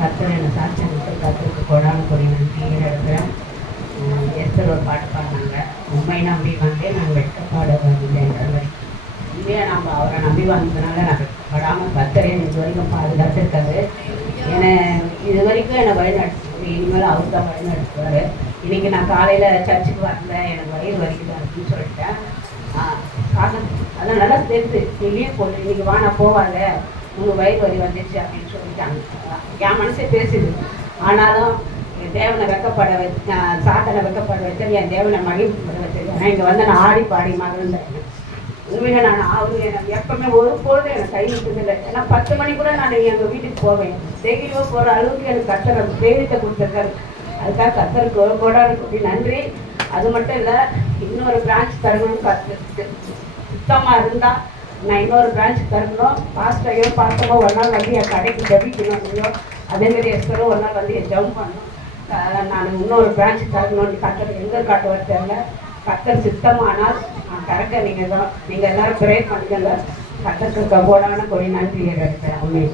கர்த்தர் என்னை சாட்சி அனுப்பிட்டு கர்த்தருக்கு கொடான கொடி நன்றி எடுக்கிறேன். எஸ்தர் ஒரு பாட்டு பாடினாங்க, உண்மை நம்பி வந்தேன் நான் வெட்கப்பாட வந்தேன்ற மாதிரி. உண்மையாக நம்ம அவரை நம்பி வந்ததுனால நான் வெட்கப்படாமல் கர்த்தரே இது வரைக்கும் பாதுகாத்துருக்காரு. என்னை இது வரைக்கும் என்னை வழி நடத்துவார். இனிமேல் அவர் தான் வழி நடத்துவார். இன்றைக்கி நான் காலையில் சர்ச்சுக்கு வரல, எனக்கு வயிறு வலிக்குது அப்படின்னு சொல்லிட்டேன். அதான் நல்லா சேர்த்து வெளியே போட்டு இன்றைக்கி வா நான் போவாங்க, உங்கள் வயிறு வலி வந்துச்சு அப்படின்னு சொல்லிட்டாங்க. என் மனசே பேசுது. ஆனாலும் என் தேவனை வெக்கப்பட வச்சு, சாத்தனை வெக்கப்பட வச்சேன், என் தேவனை மகிழ்ச்சிப்பட வச்சேன். ஏன்னா இங்கே வந்து நான் ஆடி பாடி மகிழ்ந்தேன். உண்மையாக நான் அவரு எனக்கு எப்பவுமே ஒரு பொழுது எனக்கு கை விட்டதில்லை. ஏன்னா 10 மணி கூட நான் எங்கள் வீட்டுக்கு போவேன். டெய்லியோ போகிற அளவுக்கு எனக்கு கர்த்தர் அந்த தைரியத்தை கொடுத்துருக்காரு. அதுக்காக கர்த்தருக்கு ஒரு கோடான நன்றி. அது மட்டும் இல்லை, இன்னொரு பிரான்ச் தரணும்னு கற்று சுத்தமாக இருந்தால் நான் இன்னொரு பிரான்ச் தரணும். பாஸ்டையோ பார்த்தமோ ஒரு நாள் வந்து என் கடைக்கு ஜபிக்கணும்லையோ, அதேமாரி எஸ்கரோ ஒரு நாள் வந்து என் ஜம்ப் பண்ணணும். நான் இன்னொரு பிரான்ச் தரணும்னு கர்த்தர் எங்கே காட்டுவார் தெரியல. கர்த்தர் சித்தமானால் நான் கரெக்டாக நீங்கள் எல்லோரும் ப்ரே பண்ணுங்க. கர்த்தருக்கு கோடான கொடி நன்றி எடுக்கிறேன். உண்மை